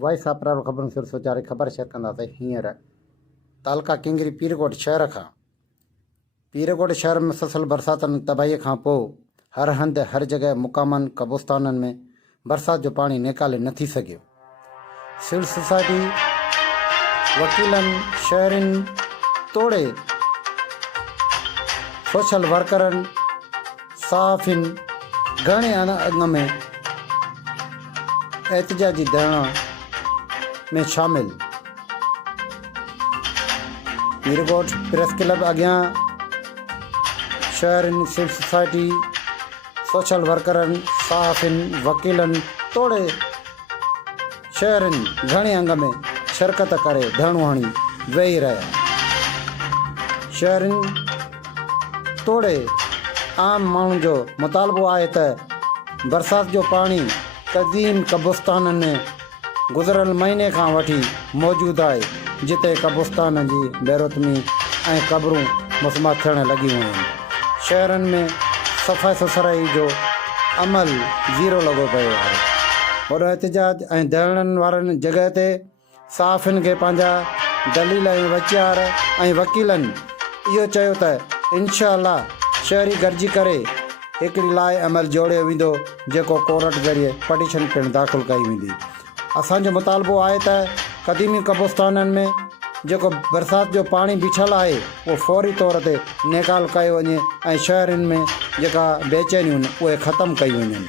Voice of private ख़बरूं सिर सुचारे ख़बर शेयर कंदासीं हींअर। तालका किंगरी पीरकोट शहर खां। पीरकोट शहर में मुसलसल बरसातनि तबाहीअ खां पोइ हर हंधि हर जॻह मुकामनि कब्रिस्ताननि में बरसाति जो पाणी निकाले नथी सघियो। सिविल सोसाइटी वकीलनि शहरियुनि तोड़े सोशल वर्करनि सहाफ़ियुनि घणे अङ में एहतजाजी धरना में शामिल। पीरकोट प्रेस क्लब अॻियां शहरियुनि सिविल सोसाइटी सोशल वर्करनि सहाफ़ियुनि वकीलनि तोड़े शहरियुनि घणे अङ में शिरकत करे धरणो हणी वेही रहिया। शहरियुनि तोड़े आम माण्हुनि जो मुतालबो आहे त बरसाति जो पाणी क़दीम कब्रिस्ताननि में गुज़िरियल महीने खां वठी मौजूदु आहे, जिते कब्रिस्तान जी बेरुतमी ऐं क़बरूं मुसमा थियण लॻियूं आहिनि। शहरनि में सफ़ाई सुथराई जो अमल ज़ीरो लॻो पियो आहे। वॾो एहतजाज ऐं धरणनि वारनि जॻह ते सहाफ़ियुनि खे पंहिंजा दलील ऐं वीचार ऐं वकीलनि इहो चयो त इंशाअल्लाह शहरी गॾिजी करे हिकिड़ी लाइ अमल जोड़ियो वेंदो, जेको कोर्ट ज़रिए पटिशन पिणु दाख़िल कई वेंदी। असांजो मुतालबो आहे त क़दीमी कब्रिस्ताननि में जेको बरसाति जो पाणी बीठल आहे उहो फौरी तौर ते निकाल कयो वञे ऐं शहरनि में जेका बेचैनियूं आहिनि उहे ख़तमु कयूं वञनि।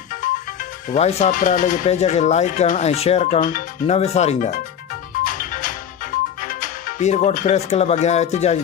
वॉइस ऑफ प्राइवेट जे पेज खे लाइक करणु ऐं शेयर करणु न विसारींदा। पीरकोट प्रेस क्लब अॻियां एहतजाजी